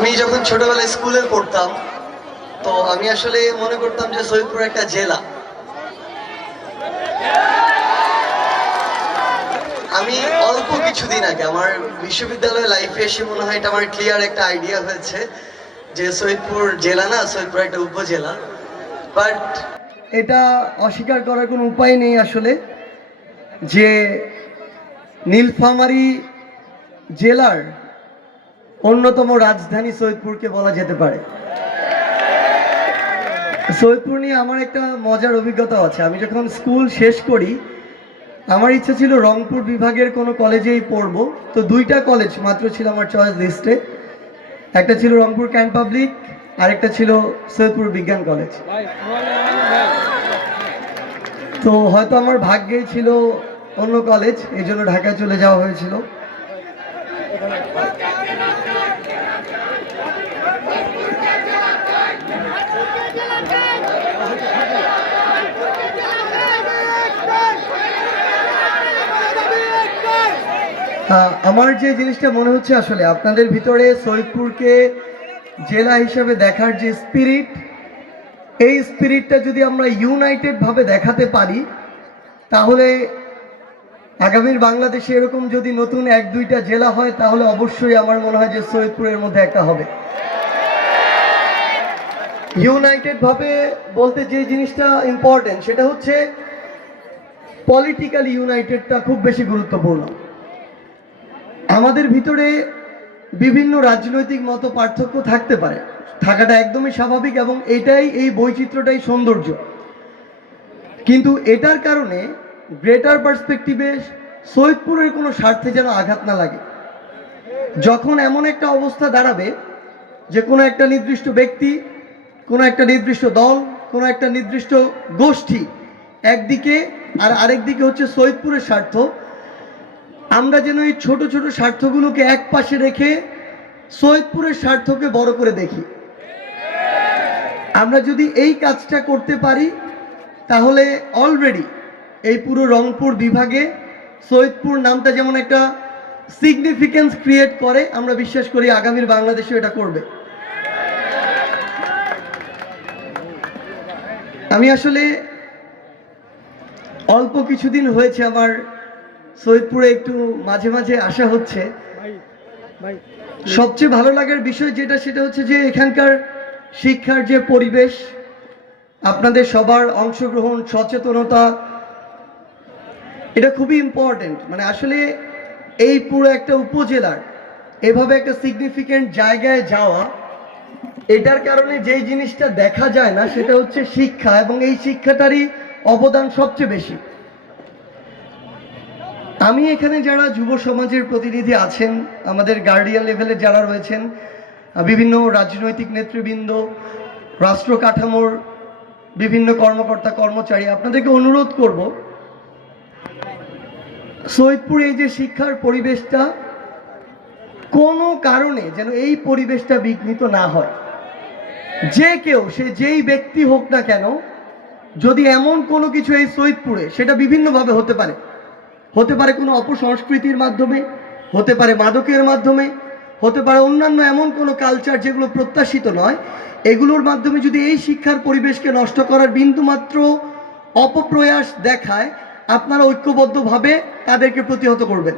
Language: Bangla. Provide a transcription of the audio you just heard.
আমি যখন ছোটবেলায় স্কুলে পড়তাম তো আমি আসলে মনে করতাম যে সৈয়দপুর একটা জেলা। আমি অল্প কিছুদিন আগে আমার বিশ্ববিদ্যালয় লাইফে এসে মনে হয় এটা আমার ক্লিয়ার একটা আইডিয়া হয়েছে যে সৈয়দপুর জেলা না, সৈয়দপুর একটা উপজেলা। বাট এটা অস্বীকার করার কোনো উপায় নেই আসলে যে নীলফামারী জেলার অন্যতম রাজধানী সৈয়দপুরকে বলা যেতে পারে। সৈয়দপুর নিয়ে আমার একটা মজার অভিজ্ঞতা আছে। আমি যখন স্কুল শেষ করি আমার ইচ্ছা ছিল রংপুর বিভাগের কোনো কলেজেই পড়ব। তো দুইটা কলেজ মাত্র ছিল আমার চয়েস লিস্টে, একটা ছিল রংপুর ক্যান্ট পাবলিক, আরেকটা ছিল সৈয়দপুর বিজ্ঞান কলেজ। তো হয়তো আমার ভাগ্যেই ছিল অন্য কলেজ, এই জন্য ঢাকায় চলে যাওয়া হয়েছিল। আমার যে জিনিসটা মনে হচ্ছে আসলে আপনাদের ভিতরে সৈয়দপুরকে জেলা হিসেবে দেখার যে স্পিরিট, এই স্পিরিটটা যদি আমরা ইউনাইটেড ভাবে দেখাতে পারি তাহলে আগামীর বাংলাদেশে এরকম যদি নতুন এক দুইটা জেলা হয় তাহলে অবশ্যই আমার মনে হয় যে সৈয়দপুরের মধ্যে একটা হবে। ইউনাইটেড ভাবে বলতে যে জিনিসটা ইম্পর্টেন্ট সেটা হচ্ছে পলিটিক্যালি ইউনাইটেডটা খুব বেশি গুরুত্বপূর্ণ। আমাদের ভিতরে বিভিন্ন রাজনৈতিক মত পার্থক্য থাকতে পারে, থাকাটা একদমই স্বাভাবিক এবং এটাই এই বৈচিত্র্যটাই সৌন্দর্য। কিন্তু এটার কারণে গ্রেটার পার্সপেক্টিভে সৈয়দপুরের কোনো স্বার্থে যেন আঘাত না লাগে। যখন এমন একটা অবস্থা দাঁড়াবে যে কোনো একটা নির্দিষ্ট ব্যক্তি, কোনো একটা নির্দিষ্ট দল, কোনো একটা নির্দিষ্ট গোষ্ঠী একদিকে আর আরেক দিকে হচ্ছে সৈয়দপুরের স্বার্থ, আমরা যেন এই ছোট ছোট স্বার্থগুলোকে এক পাশে রেখে সৈয়দপুরের স্বার্থকে বড় করে দেখি। আমরা যদি এই কাজটা করতে পারি তাহলে অলরেডি এই পুরো রংপুর বিভাগে সৈয়দপুর নামটা যেমন একটা সিগনিফিকেন্স ক্রিয়েট করে, আমরা বিশ্বাস করি আগামীর বাংলাদেশে এটা করবে। আমি আসলে অল্প কিছুদিন হয়েছে আমার সৈয়দপুরে একটু মাঝে মাঝে আসা হচ্ছে। সবচেয়ে ভালো লাগার বিষয় যেটা সেটা হচ্ছে যে এখানকার শিক্ষার যে পরিবেশ, আপনাদের সবার অংশগ্রহণ, সচেতনতা, এটা খুবই ইম্পর্টেন্ট। মানে আসলে এই পুরো একটা উপজেলার এভাবে একটা সিগনিফিকেন্ট জায়গায় যাওয়া, এটার কারণে যেই জিনিসটা দেখা যায় না সেটা হচ্ছে শিক্ষা, এবং এই শিক্ষাটারই অবদান সবচেয়ে বেশি। আমি এখানে যারা যুব সমাজের প্রতিনিধি আছেন, আমাদের গার্ডিয়ান লেভেলে যারা রয়েছেন, বিভিন্ন রাজনৈতিক নেতৃবৃন্দ, রাষ্ট্র কাঠামোর বিভিন্ন কর্মকর্তা কর্মচারী, আপনাদেরকে অনুরোধ করব সৈয়দপুরে এই যে শিক্ষার পরিবেশটা কোনো কারণে যেন এই পরিবেশটা বিঘ্নিত না হয়। যে কেউ, সে যেই ব্যক্তি হোক না কেন, যদি এমন কোনো কিছু এই সৈয়দপুরে, সেটা বিভিন্নভাবে হতে পারে, হতে পারে কোনো অপসংস্কৃতির মাধ্যমে, হতে পারে মাদকের মাধ্যমে, হতে পারে অন্যান্য এমন কোনো কালচার যেগুলো প্রত্যাশিত নয়, এগুলোর মাধ্যমে যদি এই শিক্ষার পরিবেশকে নষ্ট করার বিন্দুমাত্র অপপ্রয়াস দেখায়, আপনারা ঐক্যবদ্ধভাবে তাদেরকে প্রতিহত করবেন।